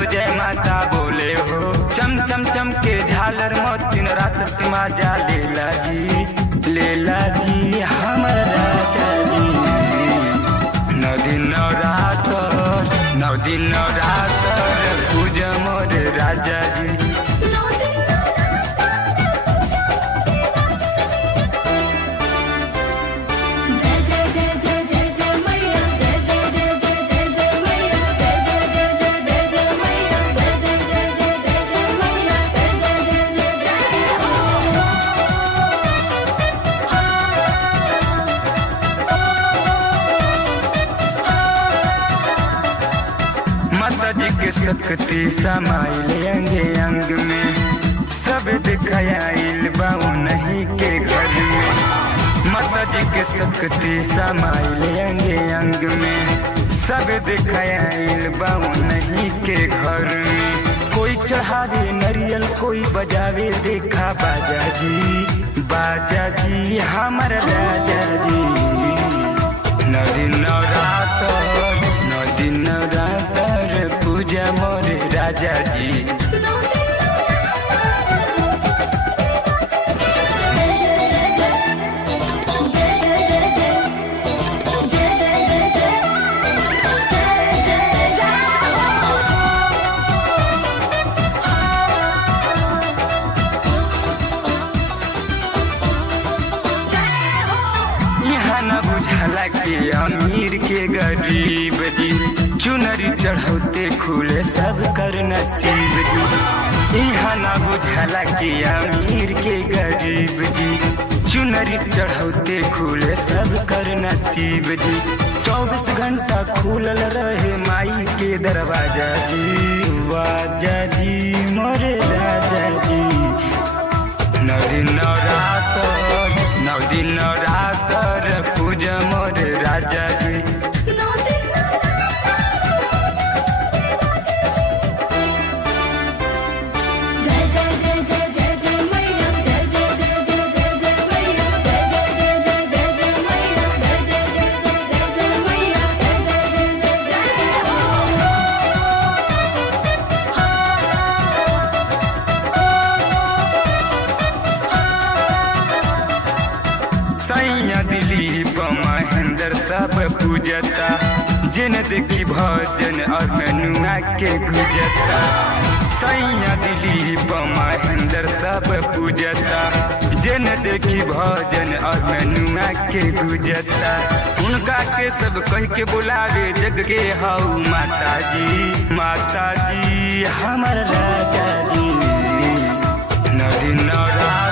सब जय माता बोले हो। चम चम चम के झालर मोतिन रात माजा लेला जी हमर राजा जी। 9 दिन नवरात्र पूजा मोर राजा जी। माता जी के शक्ति समाइल अंगे अंग में, सब दिखाइल बाऊ नहीं के घर में। माता जी के शक्ति समाइल अंगे अंग में, सब दिखाइल बाऊ नहीं के घर में। कोई चढ़ावे नरियल कोई बजावे देखा बाजा जी हमार राजा जी। 9 दिन नवरात्र पूजा मोर राजा जी। यहाँ न बुझाला के अमीर के गरीब जी, चुनरी चढ़ौते खुले सब कर नसीब जी। यहाँ न बुझाला के अमीर के गरीब जी, चुनरी चढ़ौते खुले सब कर नसीब जी। 24 घंटा खुलल रहे माई के दरवाजा जी। वाजा जी मोरे राजा जी। 9 दिन नवरात्र पूजा मोर राजा जी। सैया दिलीप महेंद्र सब पूजता, जिन देखी भजन और मनुआ के गुजता। सैया दिलीप महेंद्र सब पूजता, जिन देखी भजन और मनुआ के गुजता। उनका के सब कह के बुलावे जग के हाउ माता जी हमार राजा जी। 9 दिन नवरात्र